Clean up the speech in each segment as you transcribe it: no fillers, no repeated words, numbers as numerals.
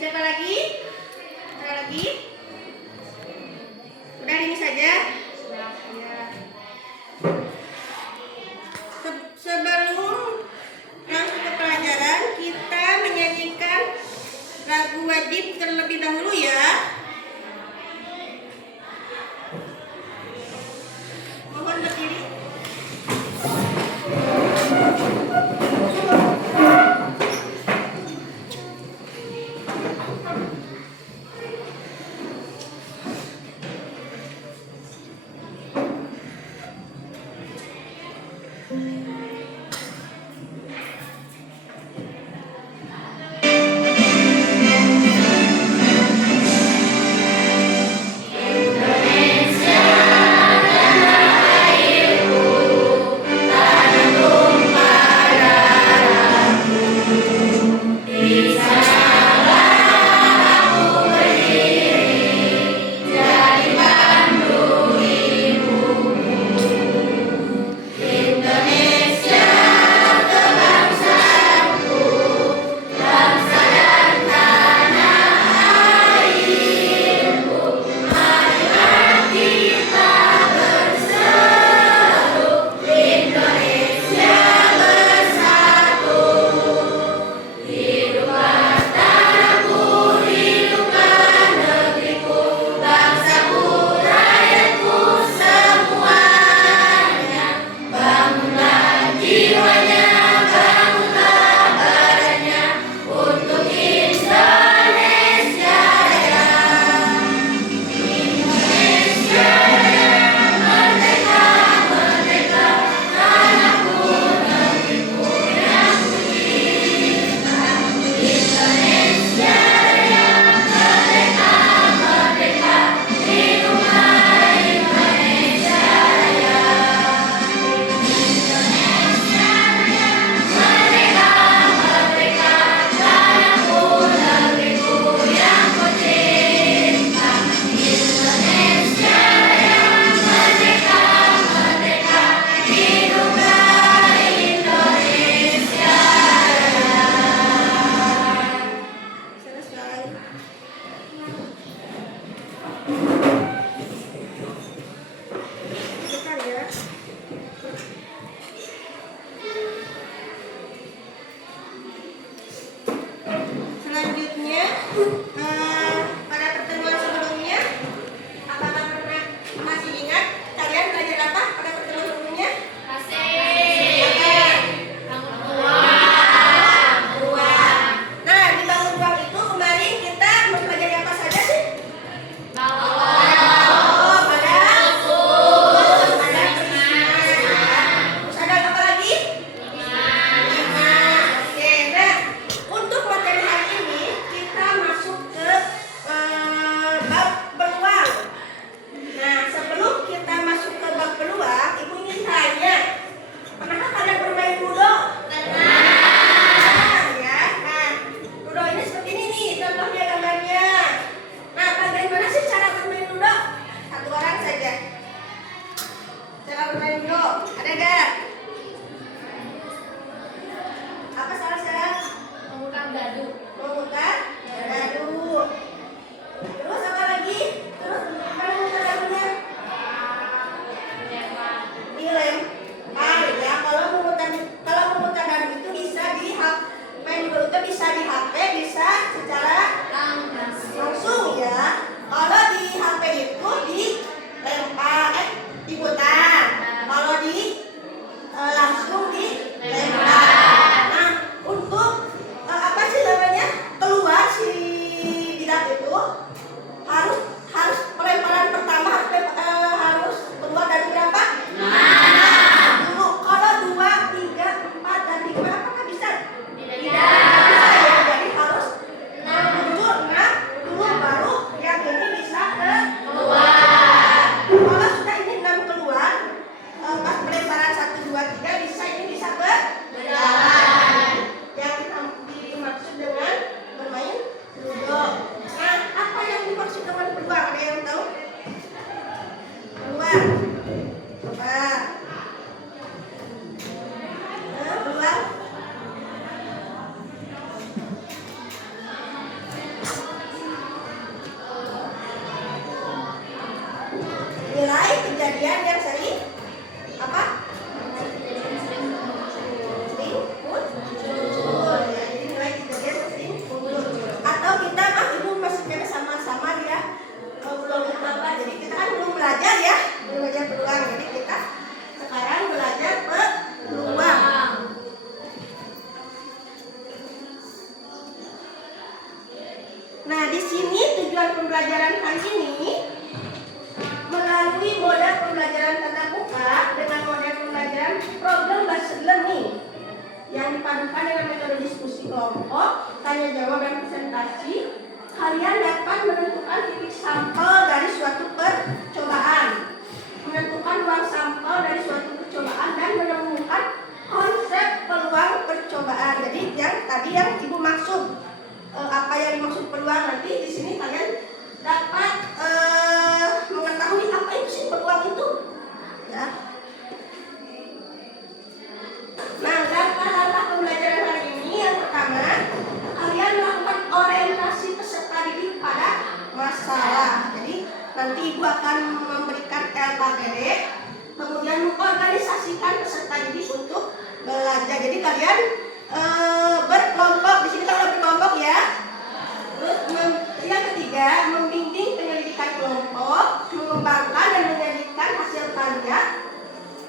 siapa lagi? Ada lagi? Udah ini saja. Ya. Sebelum masuk ke pelajaran, kita menyanyikan lagu wajib terlebih dahulu ya. Mohon berdiri. Selanjutnya, pada pertemuan sebelumnya, apakah pernah masih ingat kalian belajar apa pada pertemuan sebelumnya? Nah, di bangun ruang itu kemarin kita mempelajari apa saja sih? Terus ada apa lagi? Oke, nah untuk materi hari ini kita masuk ke bab peluang. Nah, sebelum kita masuk ke bab peluang, Ibu ingin tanya, pernahkah kalian bermain ludo? Pernah ya. Nah, ludo ini seperti ini nih, contohnya gambarnya. Nah, bagaimana sih cara bermain ludo? Satu orang saja. Cara bermain ludo, ada nggak? Apa salah-salah? Memutar dadu. Terus apa lagi? Terus gimana memutar dadunya? Dilempar ya. Kalau memutar dadu itu bisa main ludo itu bisa di HP, bisa secara langsung ya. Kalau di HP itu dilempar, diputar. Kalau langsung dilempar. Nah, untuk apa sih namanya, keluar si bidak itu harus pelemparan pertama harus keluar dari berapa? Dulu. Kalau 2, 3, 4 dan 5 apakah bisa? Tidak bisa ya. Jadi harus 7, 6 dulu baru yang ini bisa keluar. Kalau sudah ini 6 keluar, Nah, di sini tujuan pembelajaran hari ini melalui model pembelajaran tatap muka dengan model pembelajaran problem based learning yang dipadukan dengan metode diskusi kelompok, tanya jawab dan presentasi. Kalian dapat menentukan titik sampel dari suatu percobaan, menentukan ruang sampel dari suatu percobaan, dan menemukan konsep peluang percobaan. Jadi yang ibu maksud, apa yang dimaksud peluang, nanti di sini kalian dapat mengetahui apa itu sih peluang itu, ya. Nah, langkah-langkah pembelajaran hari ini yang pertama, kalian melakukan orientasi peserta didik pada masalah. Jadi nanti ibu akan memberikan LKPD, kemudian mengorganisasikan peserta didik untuk belajar. Jadi kalian berkelompok, di sini kalau berkelompok ya. Terus yang ketiga, membimbing penyelidikan kelompok, mengembangkan dan menyajikan hasil karya.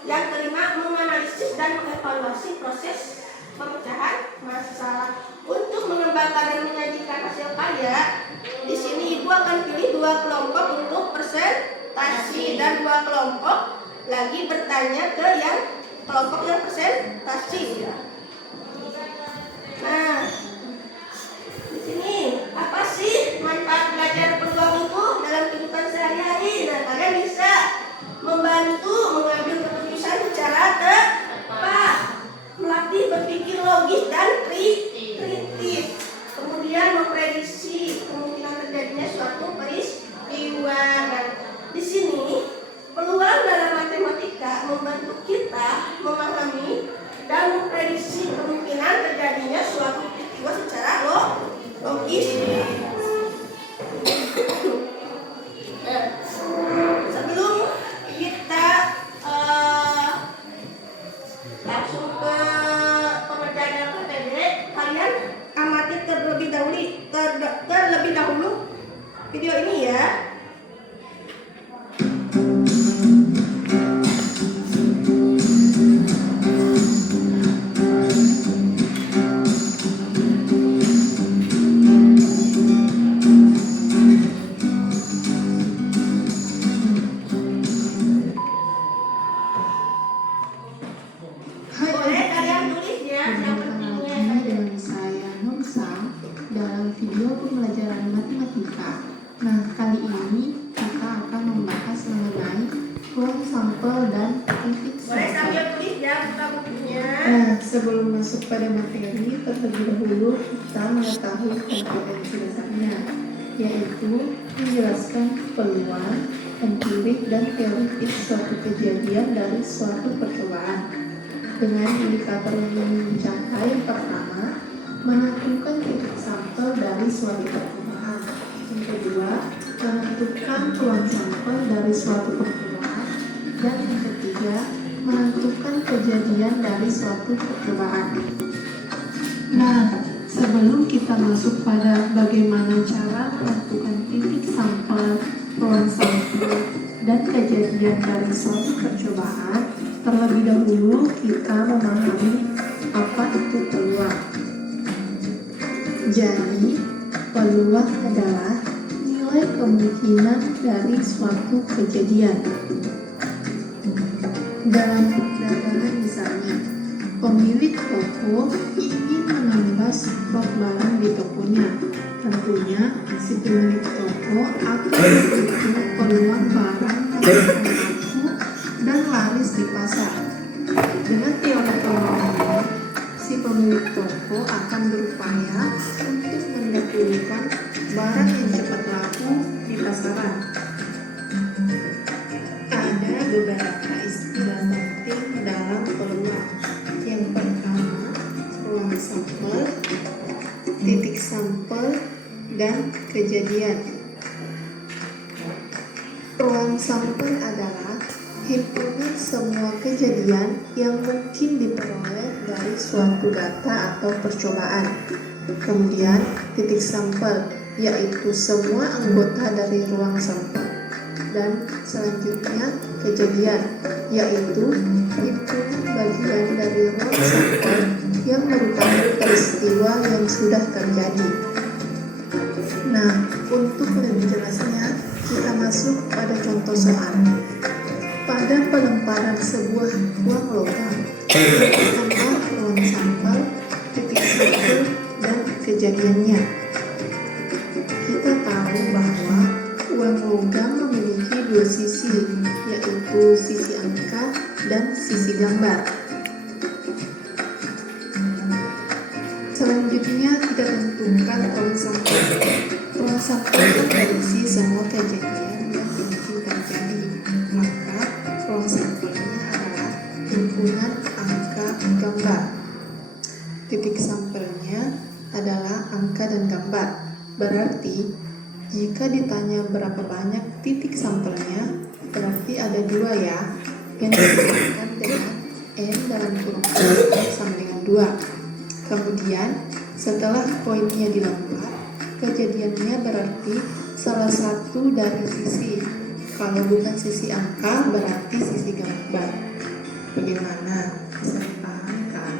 Yang kelima, menganalisis dan mengevaluasi proses pemecahan masalah. Untuk mengembangkan dan menyajikan hasil karya, di sini ibu akan pilih 2 kelompok untuk presentasi dan 2 kelompok lagi bertanya ke yang kelompok yang presentasi, ya. Nah, di sini apa sih manfaat belajar peluang itu dalam kehidupan sehari-hari? Nah, kalian bisa membantu mengambil keputusan secara tepat, melatih berpikir logis dan kritis, kemudian memprediksi kemungkinan terjadinya suatu peristiwa. Nah, di sini peluang dalam matematika membantu kita memahami dan memprediksi kemungkinan terjadinya suatu peristiwa secara logis. Sebelum kita langsung ke pengerjaan LKPD, kalian amati terlebih dahulu video ini ya. Dalam video pembelajaran matematika. Nah, kali ini kita akan membahas mengenai ruang sampel dan titik Boleh sampel. sambil tulis ya, buka bukunya. Nah, sebelum masuk pada materi, terlebih dahulu kita mengetahui kompetensi dasarnya, yaitu menjelaskan peluang, empirik dan teoritis suatu kejadian dari suatu percobaan. Dengan indikator yang dicapai, pertama, menentukan titik sampel dari suatu percobaan. Yang kedua, menentukan ruang sampel dari suatu percobaan. Dan yang ketiga, menentukan kejadian dari suatu percobaan. Nah, sebelum kita masuk pada bagaimana cara menentukan titik sampel, ruang sampel, dan kejadian dari suatu percobaan, terlebih dahulu kita memahami apa itu peluang. Jadi, peluang adalah nilai kemungkinan dari suatu kejadian. Dalam perdagangan misalnya, pemilik toko ingin menambah stok barang di tokonya. Tentunya, si pemilik toko akan memiliki peluang barang yang laku dan laris di pasar. Dengan teori peluang ini, si pemilik toko akan berupaya untuk mendahulukan barang yang cepat laku di pasaran. Ada beberapa istilah penting dalam peluang. Yang pertama, ruang sampel, titik sampel, dan kejadian. Ruang sampel adalah himpunan semua kejadian yang mungkin diperoleh dari suatu data atau percobaan. Kemudian titik sampel, yaitu semua anggota dari ruang sampel. Dan selanjutnya kejadian, yaitu himpunan bagian dari ruang sampel yang merupakan peristiwa yang sudah terjadi. Nah, untuk lebih jelasnya, kita masuk pada contoh soal. Pada pelemparan sebuah uang logam, tentukanlah ruang sampel, titik sampel, dan kejadiannya. Kita tahu bahwa uang logam memiliki dua sisi, yaitu sisi angka dan sisi gambar. Selanjutnya kita tentukan ruang sampel. Ruang sampel berisi semua kejadian yang mungkin terjadi. Maka ruang sampelnya adalah himpunan angka gambar. Titik sampelnya adalah angka dan gambar. Berarti jika ditanya berapa banyak titik sampelnya, berarti ada dua ya, yang disebutkan dengan N dalam kurung sama dengan 2. Kemudian setelah poinnya dilempar, kejadiannya berarti salah satu dari sisi. Kalau bukan sisi angka, berarti sisi gambar. Bagaimana? Bisa dipahami kan?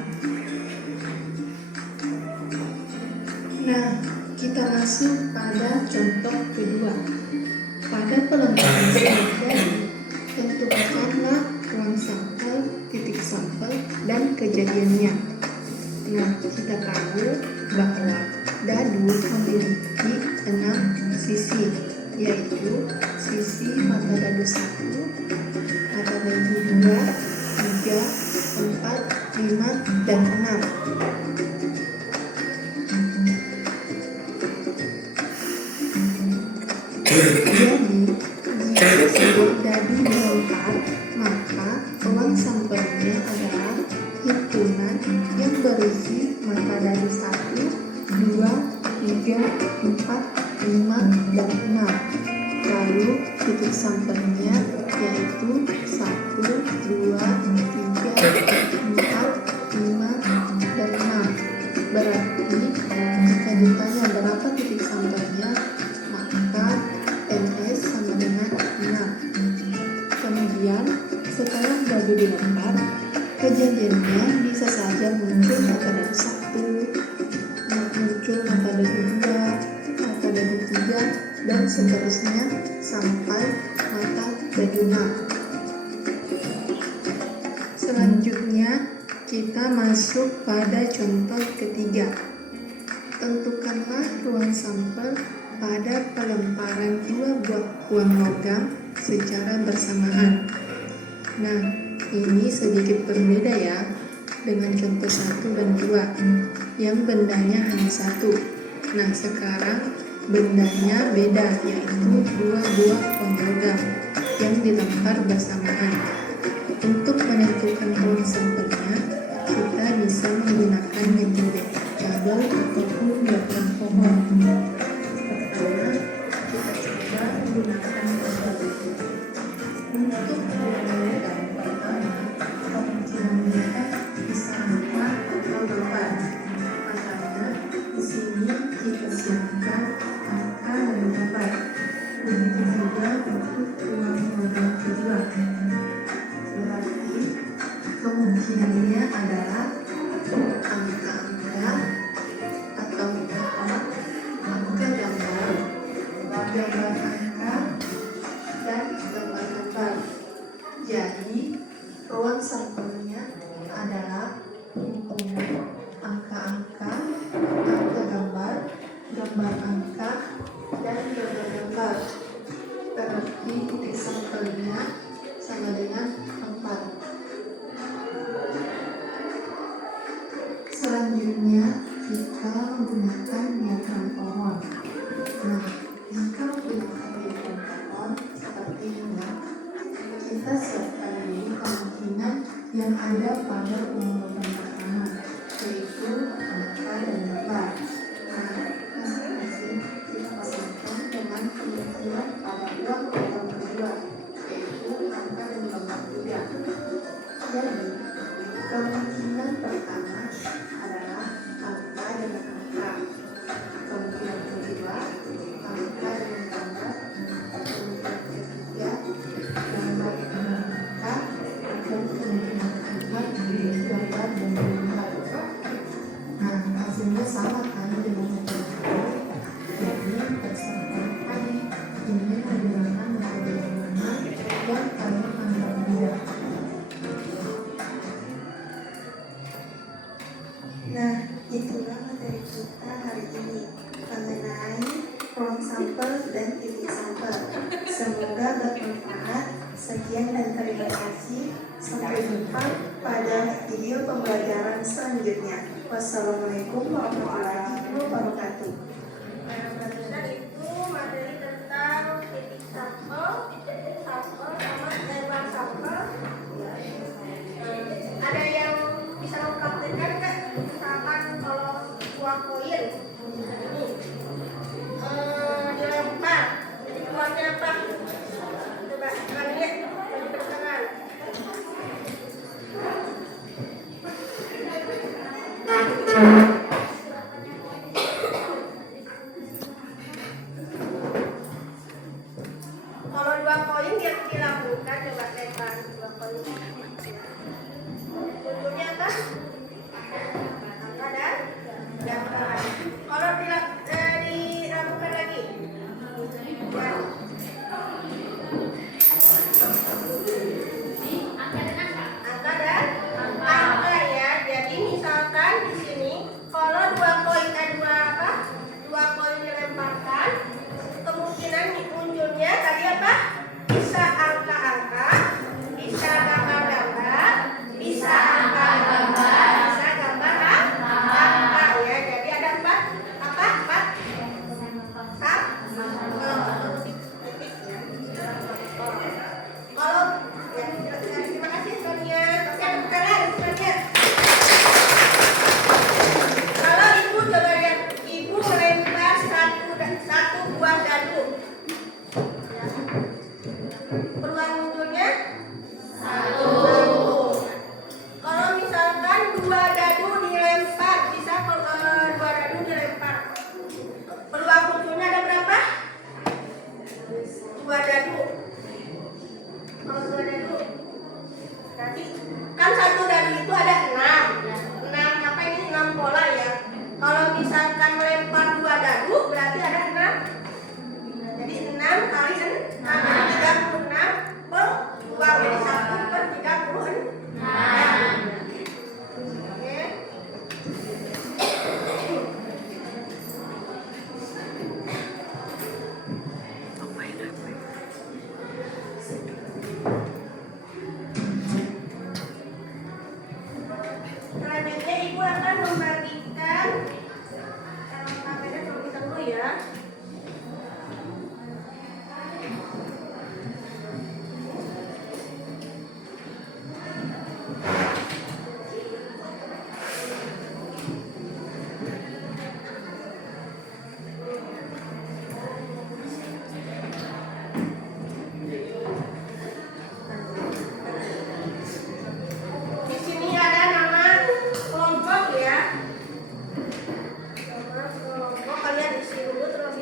Nah, kita masuk pada contoh kedua. Pada pelemparan selanjutnya, tentukanlah ruang sampel, titik sampel, dan kejadiannya. Nah, kita tahu bahwa dadu memiliki 6 sisi, yaitu sisi mata dadu 1, mata dadu 2, 3, 4, 5, dan 6. Jadi, jika sebuah dadu dilempar, maka ruang sampelnya adalah himpunan yang berisi mata dadu 1, 2, 3, 4, 5, dan 6. Lalu titik sampelnya yaitu 1, 2, 3, 4, 5, dan 6. Berarti jika ditanya berapa titik sampelnya, maka NS sama dengan 6. Kemudian setelah dadu dilempar, kejadiannya bisa saja muncul mata dadu 1, muncul mata dadu 2, mata dadu 3, dan seterusnya sampai mata dadu 6. Selanjutnya kita masuk pada contoh ketiga. Tentukanlah ruang sampel pada pelemparan 2 buah uang logam secara bersamaan. Nah, ini sedikit berbeda ya dengan contoh 1 dan 2 yang bendanya hanya 1. Nah, sekarang bendanya beda, yaitu 2 buah uang logam yang dilempar bersamaan. Untuk menentukan ruang sampelnya, kita bisa menggunakan metode tabel ataupun diagram pohon. Pertama, kita coba menggunakan metode. Untuk menggunakan pertama, kemungkinannya bisa 4 atau 8. Makanya di sini kita siapkan angka dan gambar. Begitu juga untuk uang logam kedua. Berarti kemungkinannya adalah angka-angka atau 4 Sekian dan terima kasih. Sampai jumpa pada video pembelajaran selanjutnya. Wassalamualaikum warahmatullahi wabarakatuh. Barusan itu materi tentang titik sampel sama lewat sampel. Ada yang bisa mempraktikkan nggak? Misalkan kalau buah koin ini dilempar, jadi keluarnya apa? Coba kalian lihat bagi pertengahan. Kalau dua koin yang dilakukan, coba lempar dua koin. Ujungnya apa? Angka dan gambaran. Kalau dilakukan lagi, ya. Angka dan angka ya. Jadi misalkan di sini kalau dua koin dua koin dilemparkan, kemungkinan munculnya tadi apa? Bisa angka-angka, bisa gambar-gambar, bisa angka-gambar, bisa gambar angka ya. Jadi ada empat kalau ya, terima kasih Sonia. Oke, sekarang Sonia. Kalau ibu coba lihat, ibu melempar satu buah dadu. Peluang munculnya satu. Kalau misalkan dua dadu dilempar, bisa dua dadu dilempar. Peluang munculnya ada berapa? Dua dadu. Kalau dua dadu, nanti kan satu dadu itu ada 6 apa ini 6 bola ya. Kalau misalkan melempar dua dadu berarti ada 6. Jadi 6 kali 6 36 per 2 jadi 1 per 36. Oke. Selanjutnya ibu akan membagikan kameranya coba kita dulu ya. Di sini ada nama kelompok ya. Nama kelompok kalian isi dulu terlebih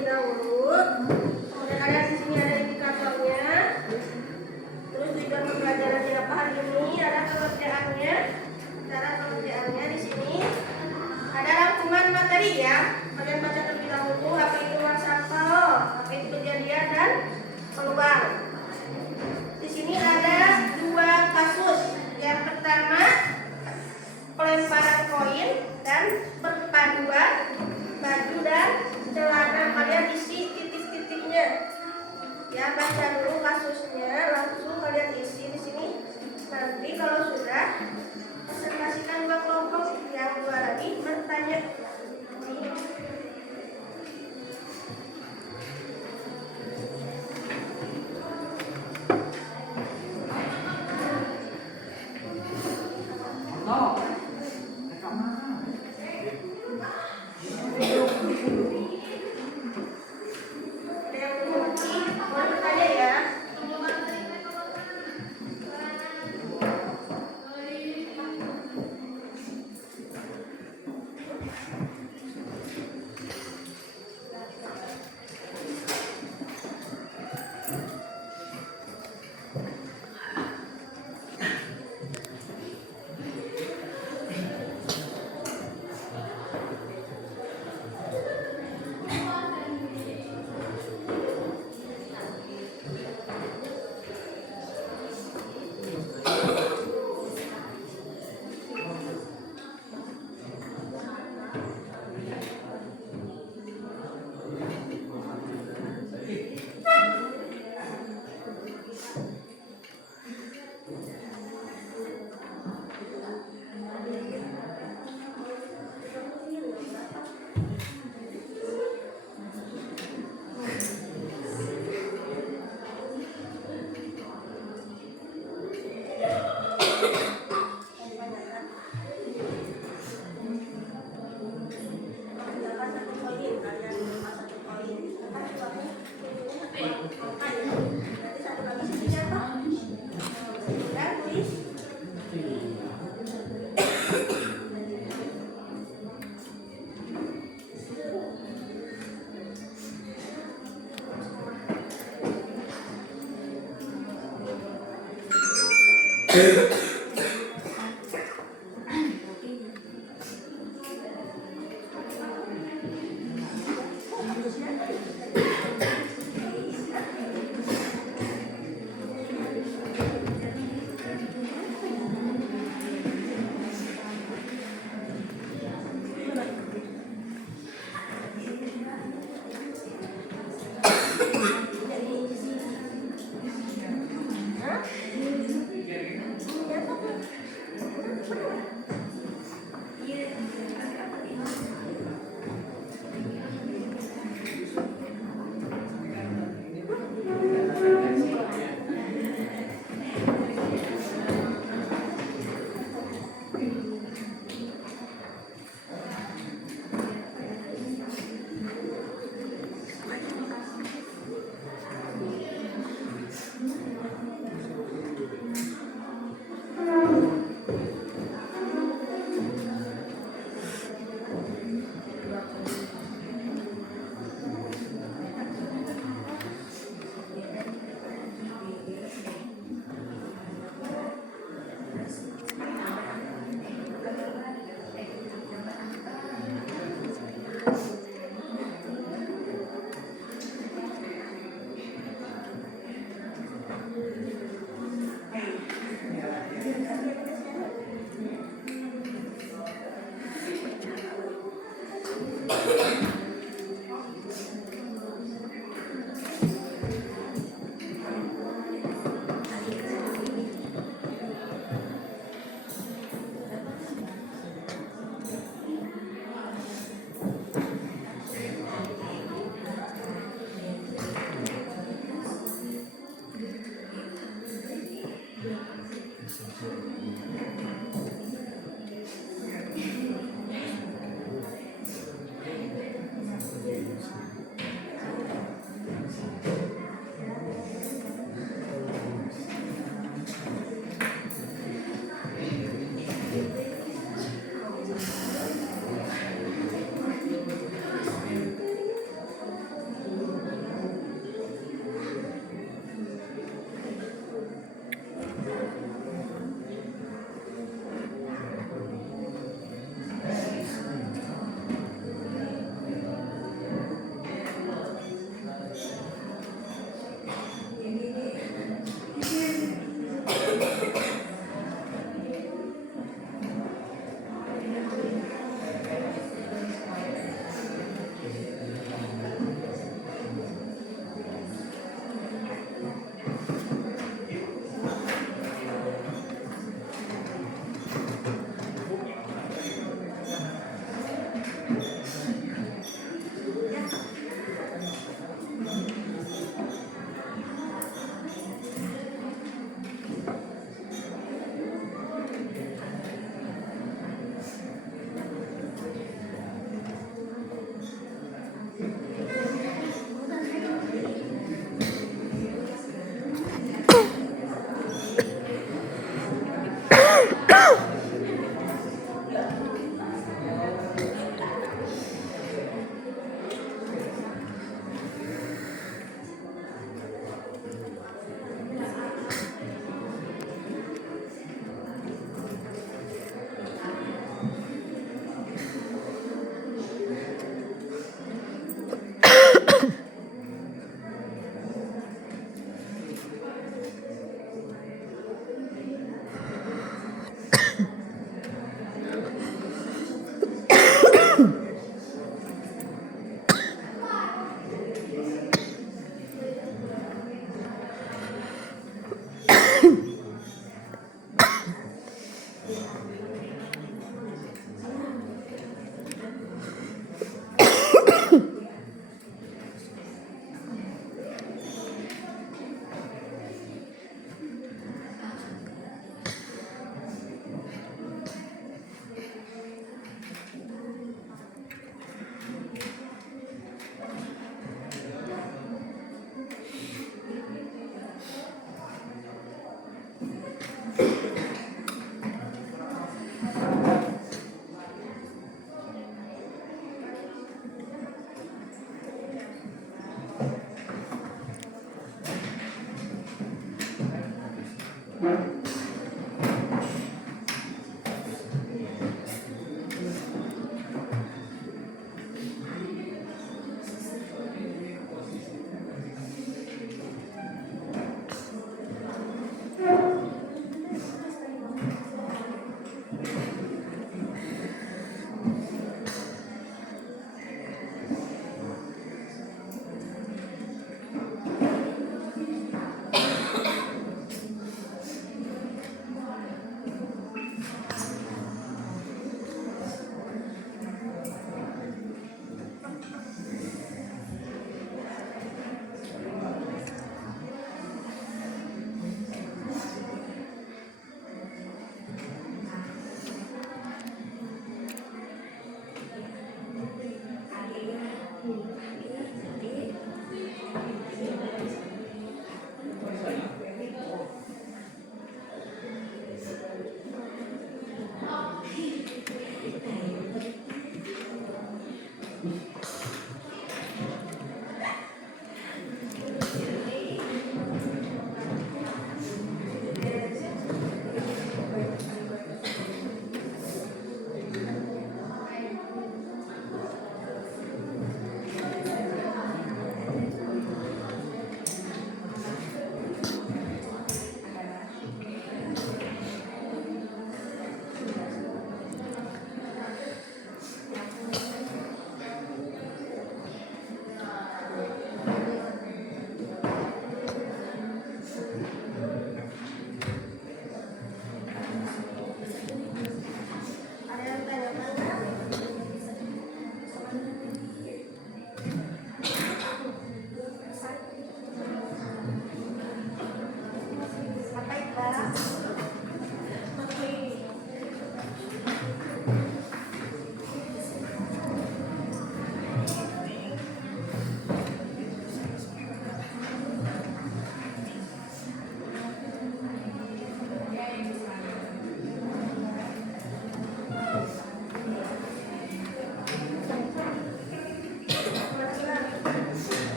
Ya.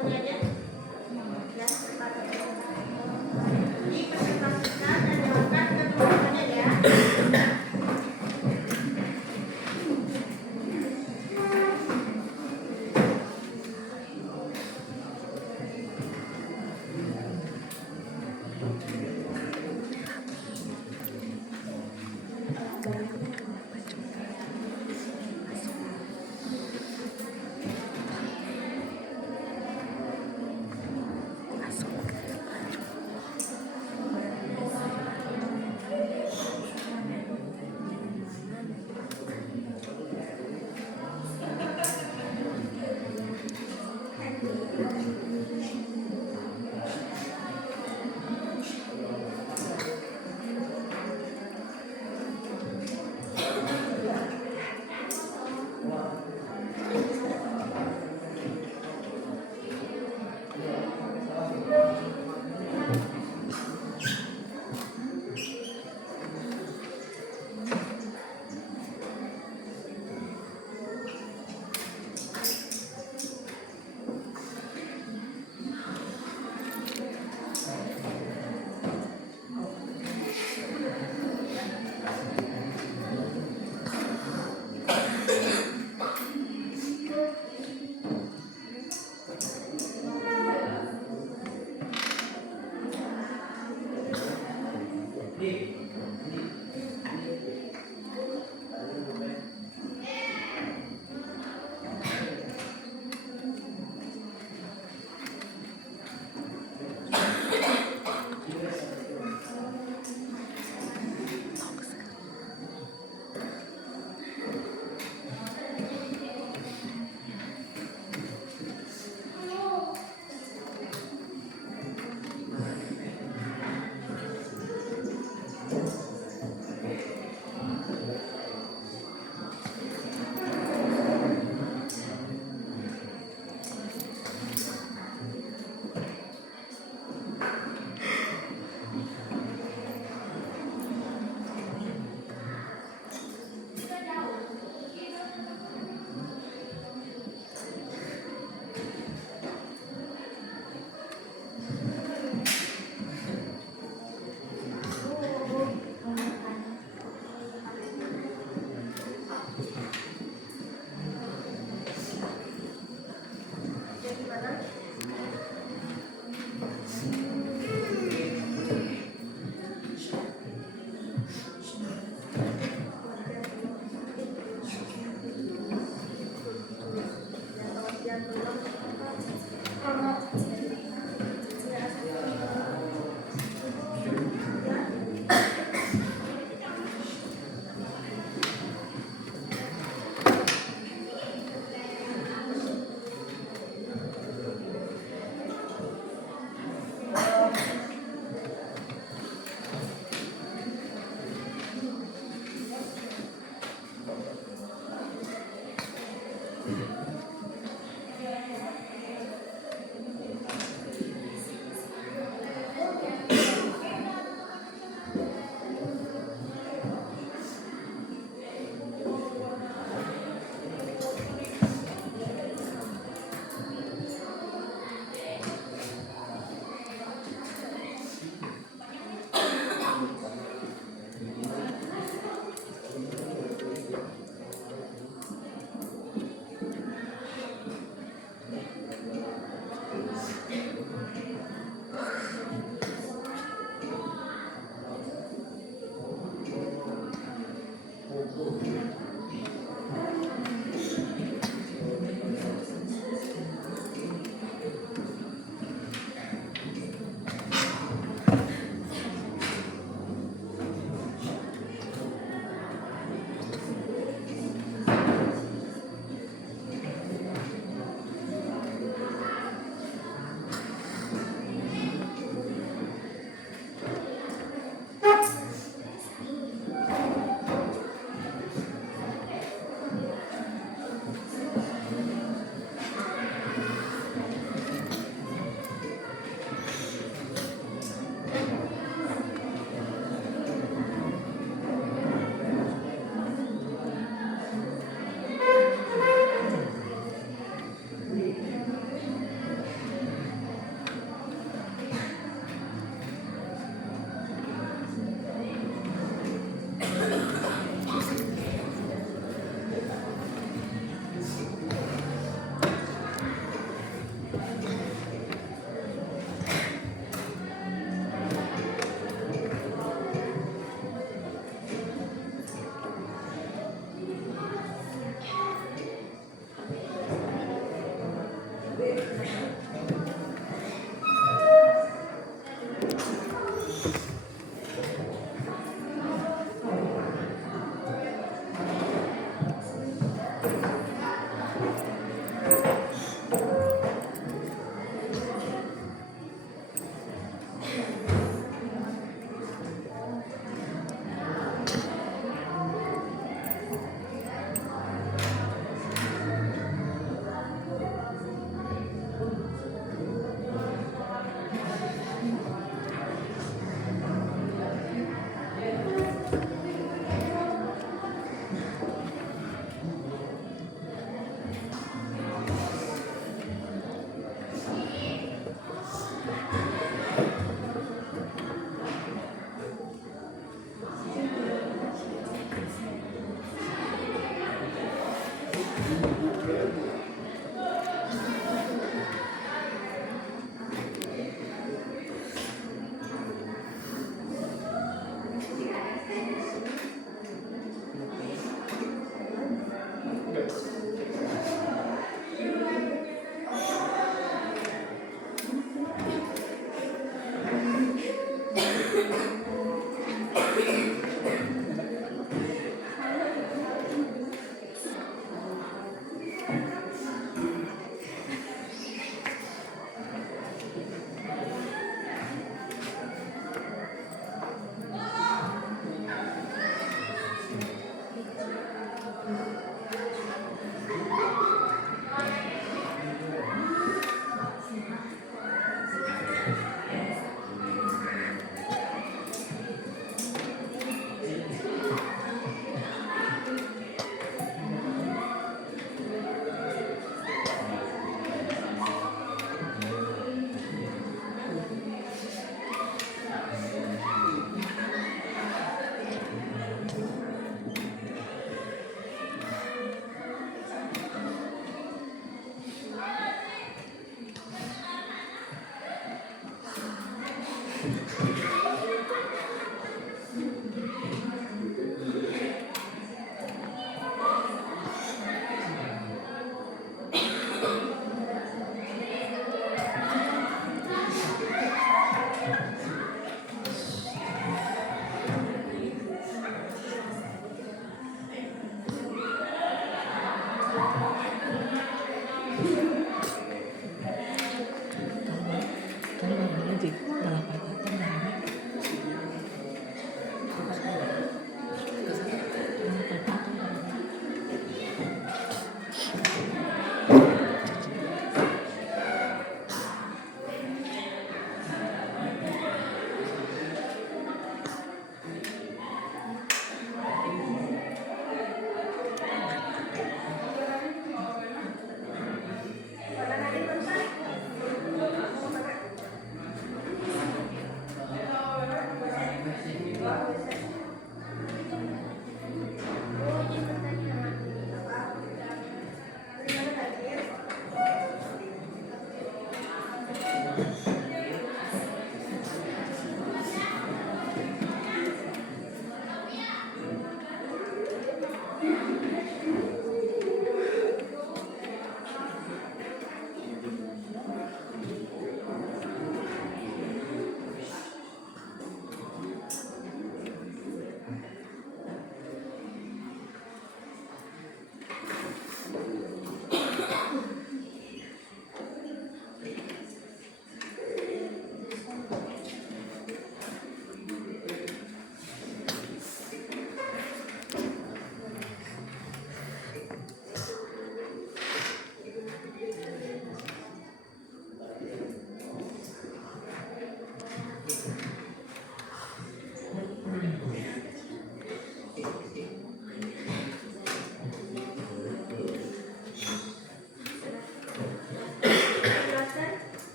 semuanya aja. Ya, dipresentasikan dan jawabkan ke teman-temannya ya.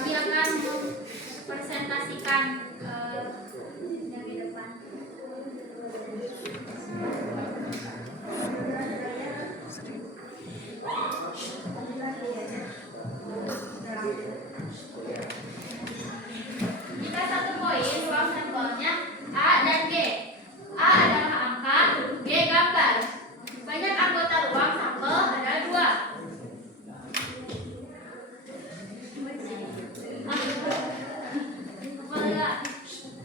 Kami akan mempresentasikan dari depan. Jika satu koin ruang sampelnya A dan G. A adalah angka, G gambar. Banyak anggota ruang sampel adalah 2.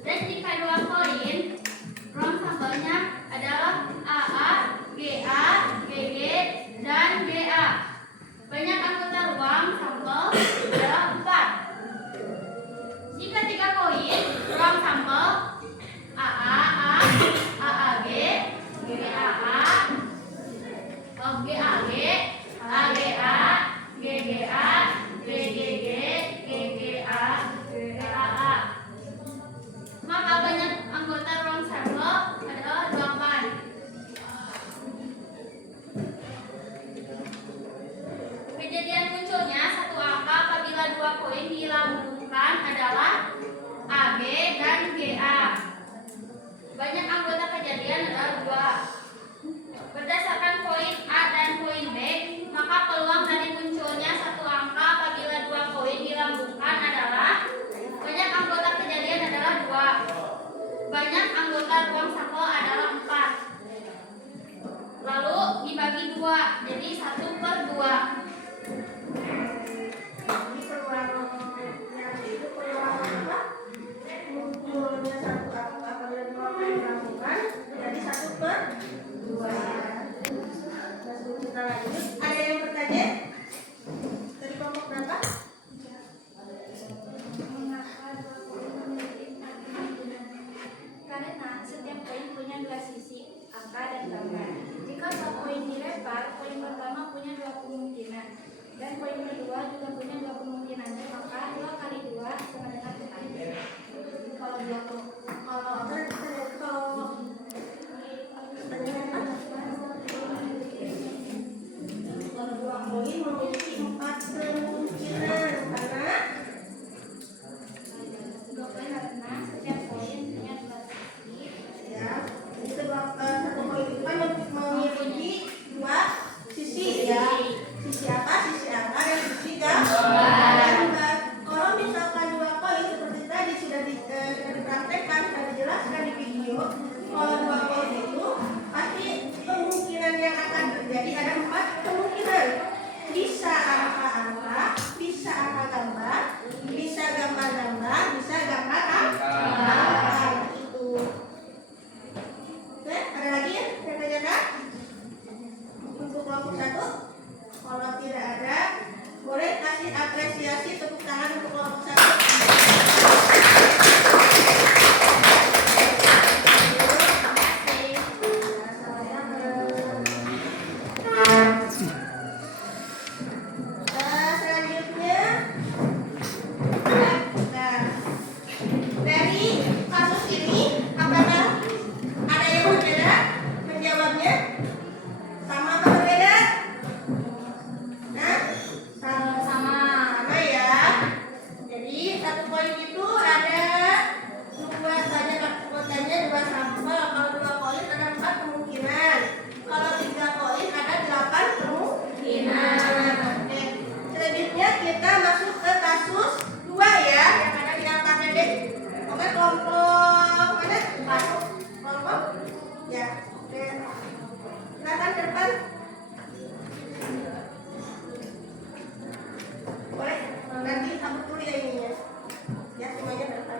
Dan jika dua koin ruang sampelnya adalah AA, GA, GG, dan GA. Banyak anggota ruang sampel adalah 4. Jika 3 koin ruang sampel AAA, AAG, GGAA, GAG, AGA, GGA, GGG, GGA, GAA, maka banyak anggota ruang sampel adalah 8. Kejadian munculnya satu angka apabila 2 koin dilambungkan adalah AG dan GA. Banyak anggota kejadian adalah 2. Berdasarkan koin A dan koin B, maka peluang dari munculnya satu angka apabila 2 koin dilambungkan adalah banyak anggota kejadian adalah 2. Banyak anggota ruang sampel adalah 4. Lalu dibagi 2, jadi 1/2. Ini peluangnya itu peluang apa? Munculnya satu angka apabila 2 koin dilambungkan jadi 1/2. Nah, sebelum kita lanjut, ada yang bertanya? Dari kelompok berapa? Karena setiap koin punya 2 sisi, angka dan gambar. Jika 2 koin dilempar, koin pertama punya 2 kemungkinan, dan koin kedua juga punya 2 kemungkinan. Maka 2 kali 2 sama dengan 4. Kalau 2 koin memiliki 4 kemungkinan karena setiap koin punya 2 sisi. ya, jadi satu koin itu kan memiliki 2 sisi ya. Sisi apa? Sisi angka dan sisi gambar. Kalau misalkan 2 koin seperti tadi sudah dipraktekkan, sudah dijelaskan di video. Kalau 2 koin itu pasti kemungkinan yang akan terjadi ada 4 kemungkinan. Bisa angka-angka, bisa angka gambar, bisa gambar-gambar, bisa gambar angka. Itu. Oke, ada lagi ya yang tanyakan? Untuk kelompok 1, kalau tidak ada, boleh kasih apresiasi tepuk tangan untuk kelompok 1. Selanjutnya, nah, dari kasus ini apakah ada yang berbeda menjawabnya? Sama atau berbeda? Nah, sama ya. Jadi 1 koin itu ada 2 saja anggotanya, 2 sampel. Kalau 2 koin ada 4 kemungkinan. Kalau 3 koin ada 8 kemungkinan. Oke. Selanjutnya kita masuk ke kasus 2 ya, yang ada di angka pendek. Oke, kelompok mana? Kelompok? Ya. Oke. Silakan ke depan. Boleh, nanti sambut dulu ya ini ya. Ya, semuanya ke depan.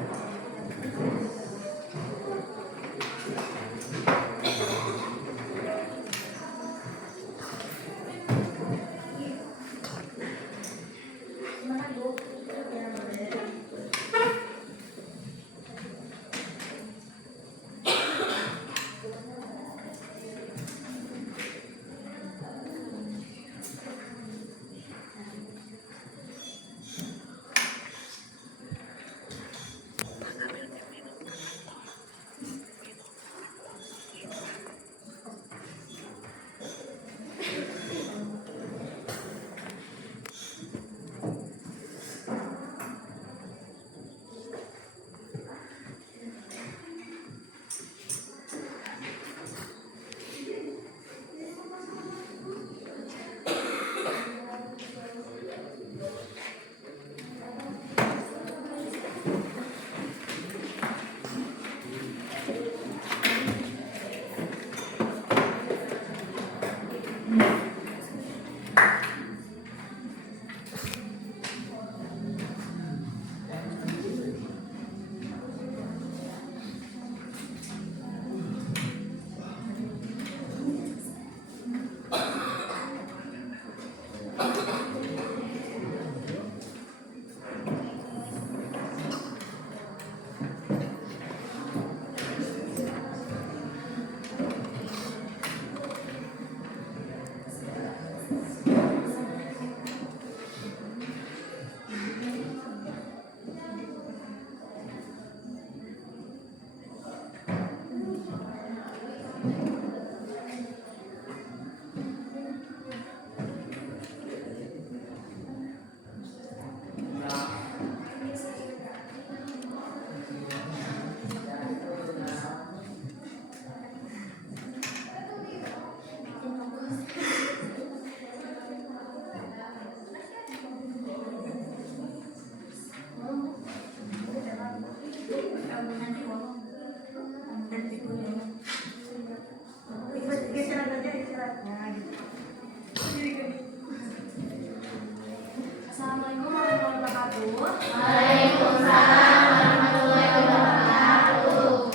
Assalamualaikum warahmatullahi wabarakatuh. Waalaikumsalam warahmatullahi wabarakatuh.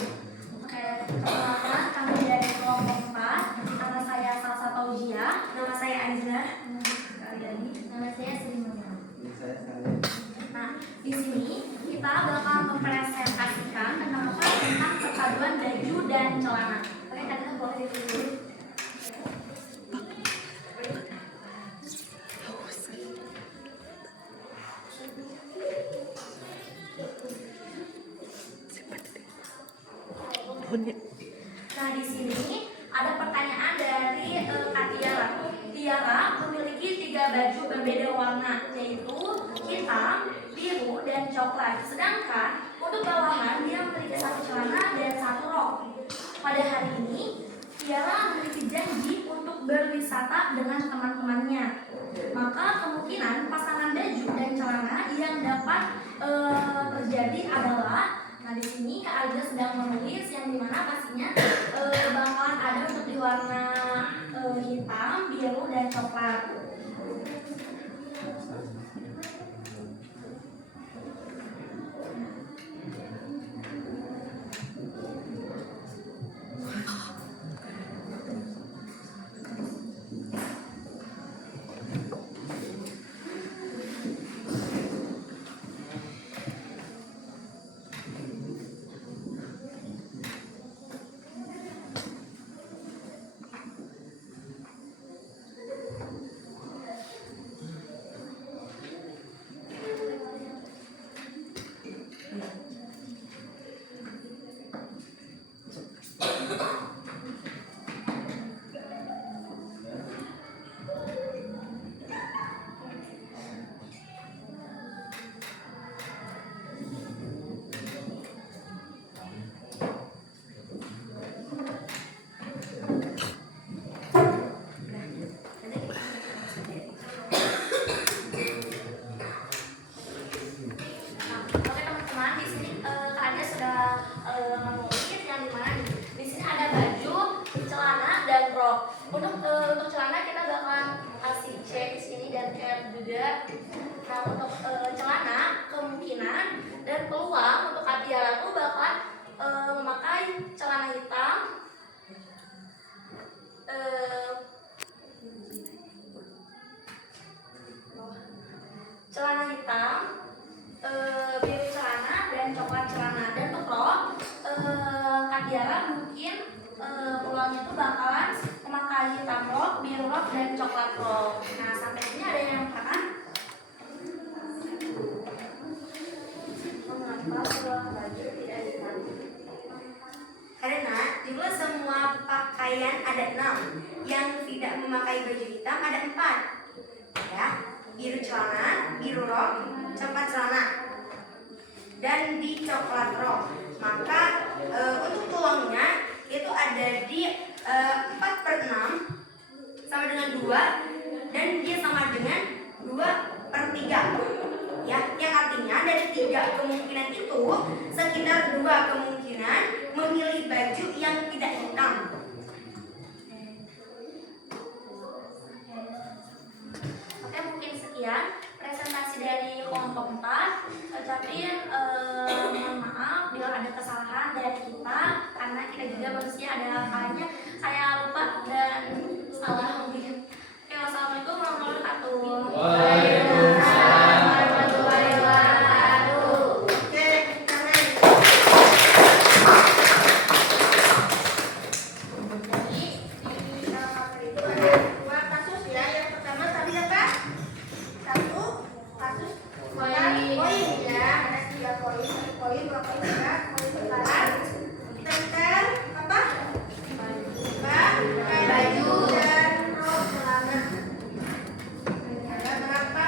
Oke, perkenalkan kami dari kelompok 4. Nama saya Salsa Fauzia. Nama saya Anjela. Nama saya Sri Maryam. Nah, di sini kita bakal mempresentasikan tentang apa? Tentang perpaduan baju dan celana. Oke, kalian boleh dulu. Nah, di sini ada pertanyaan dari Kak Tiara. Tiara memiliki 3 baju berbeda warna, yaitu hitam, biru, dan coklat. Sedangkan untuk bawahan dia memiliki 1 celana dan 1 rok. Pada hari ini, Tiara memiliki janji untuk berwisata dengan teman-temannya. Maka kemungkinan pasangan baju dan celana yang dapat terjadi adalah, nah di sini Kak Alja sedang menulis yang dimana pastinya bakalan ada untuk di warna hitam, biru, dan coklat. Oke teman-teman, di sini Kak Alja sudah menulis yang dimana di sini ada baju, celana, dan rok. Untuk celana kita bakalan kasih C di sini dan R juga. Nah untuk celana kemungkinan dan peluang untuk Kak Tiara tuh bakalan memakai celana hitam, biru celana dan coklat celana. Dan untuk rok, Kak Tiara mungkin peluangnya tuh bakalan memakai hitam rok, biru rok, dan coklat rok. Nah sampai sini ada yang paham? Mengapa peluang baju tidak hitam? Karena jumlah semua pakaian ada 6, yang tidak memakai baju hitam ada 4. Ya, biru celana, biru rok, coklat celana, dan di coklat rok. Maka untuk peluangnya itu ada di 4/6 sama dengan 2, dan dia sama dengan 2/3. Ya, yang artinya dari 3 kemungkinan itu sekitar 2 kemungkinan memilih baju yang tidak hitam. Oke, mungkin sekian presentasi dari kelompok 4. Ucapin mohon maaf bila ada kesalahan dari kita, karena kita juga manusia, ada kalanya saya lupa dan salah mungkin. Oke, wassalamualaikum warahmatullahi wabarakatuh. Waalaikumsalam warahmatullahi wabarakatuh. Oke, karena jadi di dalam materi itu ada 2 kasus ya. Yang pertama tadi apa? 1 kasus Poin. poin ya. Ada 3 poin, 1 poin, 2 poin, 3 poin pertama. Kita bukan apa? Baju dan rok celana. Ada berapa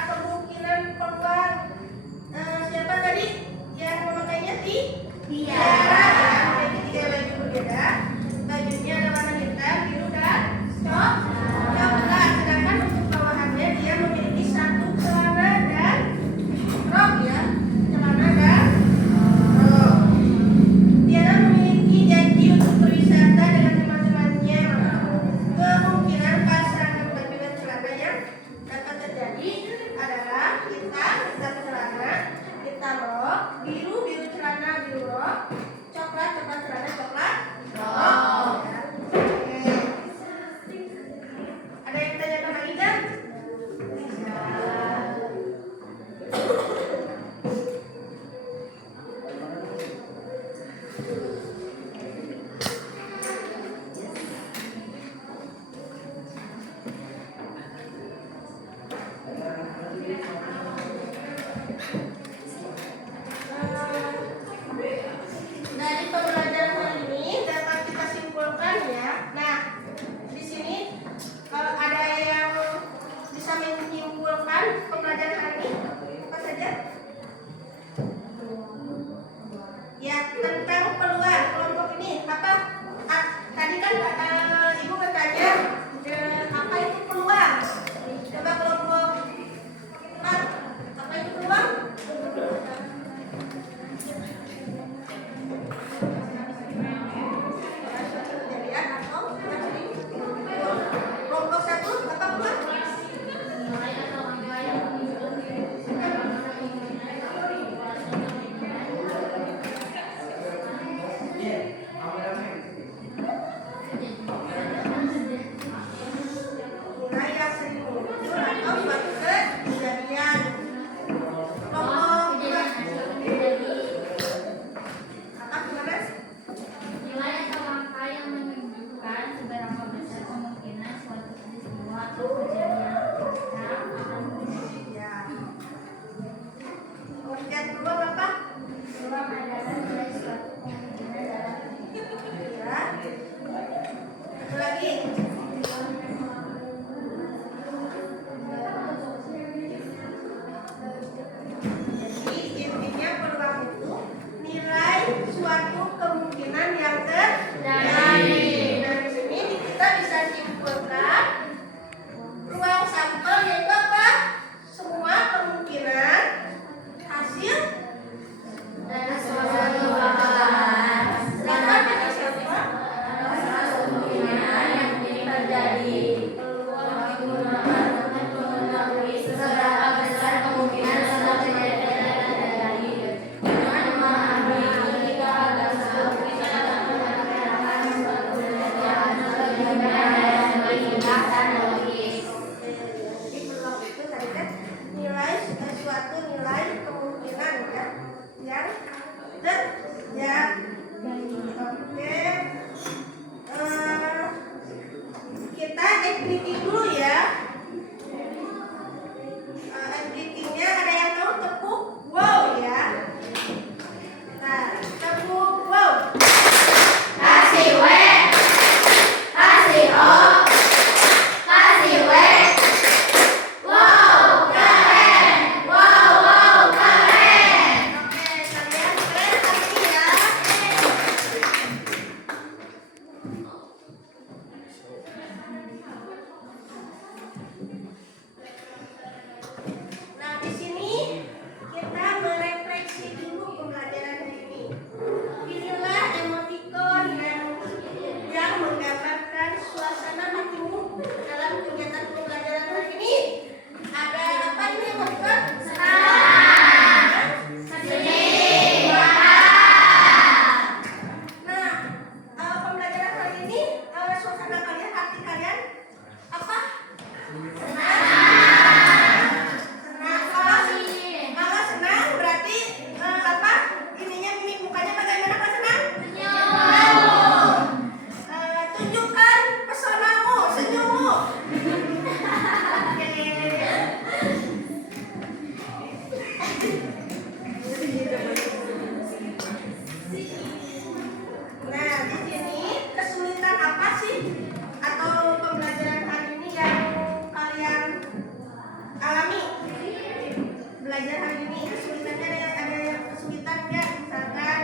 belajar hari ini kesulitannya ada yang kesulitan nggak? Misalkan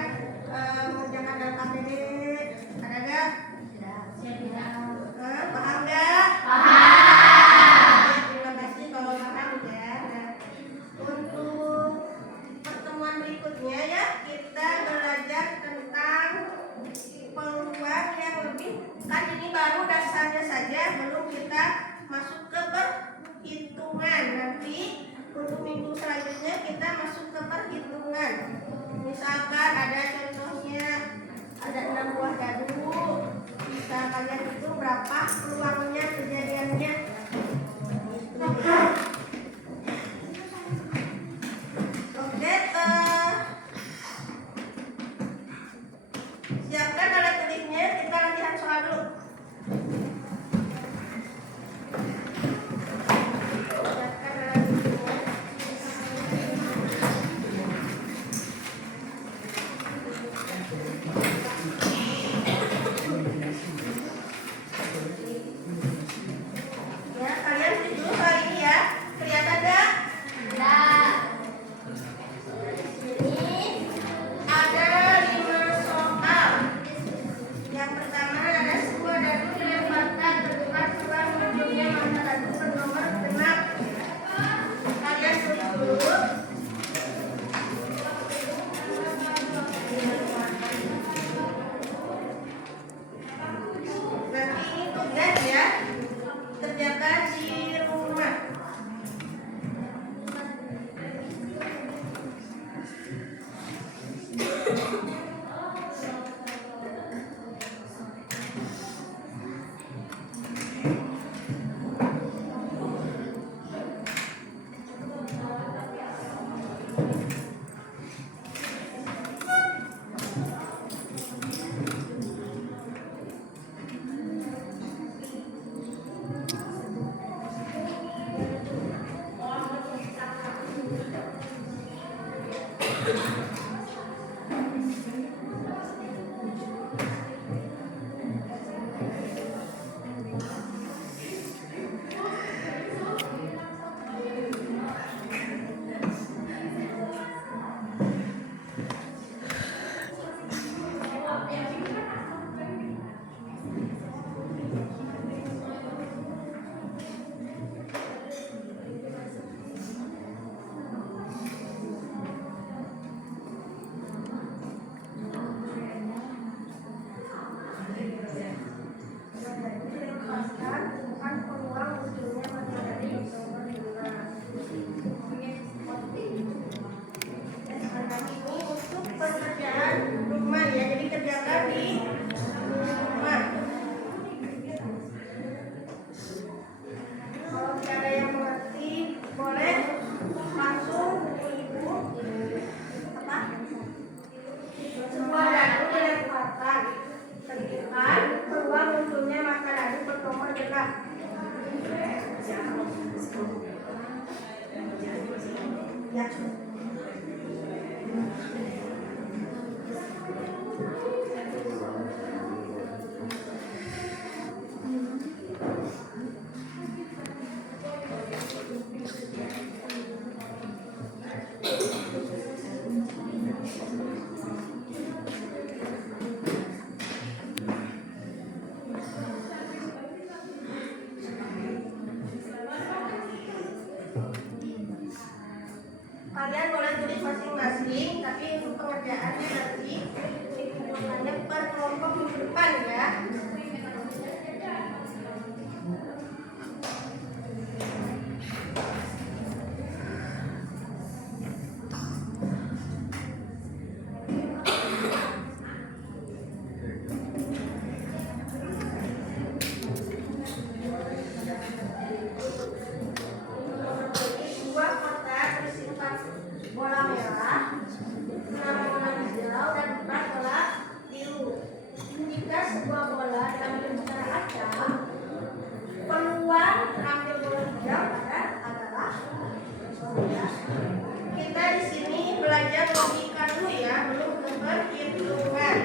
mengerjakan LKPD ada nggak? Paham nggak? Terima kasih kalau paham ya. Nah, untuk pertemuan berikutnya ya kita belajar tentang peluang yang lebih, kan ini baru dasarnya saja, belum kita masuk ke perhitungan. Nanti untuk minggu selanjutnya kita masuk ke perhitungan. Misalkan ada contohnya ada 6 buah dadu, bisa kalian hitung berapa peluangnya kejadiannya. Oke, siapkan alat tulisnya, kita latihan soal dulu. Siapkan alat tulisnya. Ya, kalian tulis dulu soal ini ya. Kelihatan nggak? Ini ada 5 soal. Yang pertama ada sebuah dadu dilemparkan ke depan peluang ujungnya mana dadu bernomor genap. Kalian tulis dulu. Nanti ini tugas ya, kerjakan di rumah. Kalian boleh tulis masing-masing, tapi untuk pengerjaannya nanti dikumpulkannya per kelompok minggu depan ya. Dua kotak bersimpan bola merah, 6 bola hijau, dan 4 bola biru. Jika sebuah bola diambil secara acak, peluang ambil bola hijau adalah kita di sini belajar logika dulu ya, belum ke perhitungan.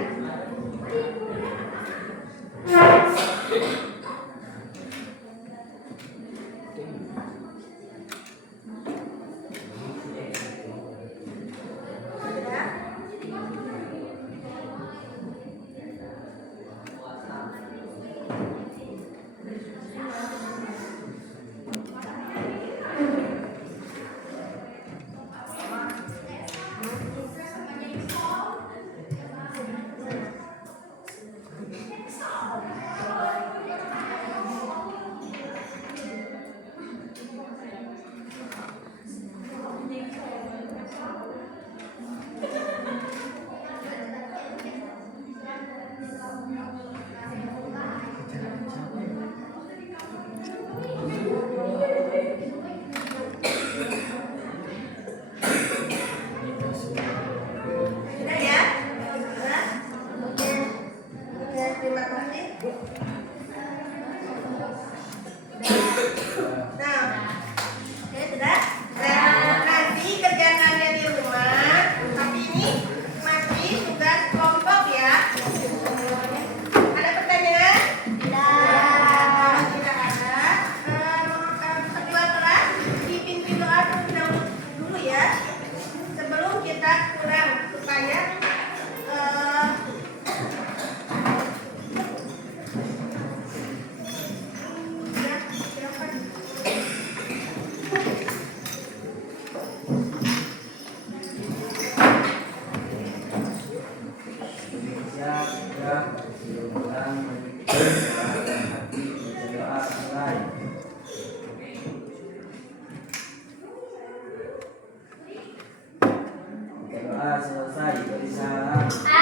selesai beri salam.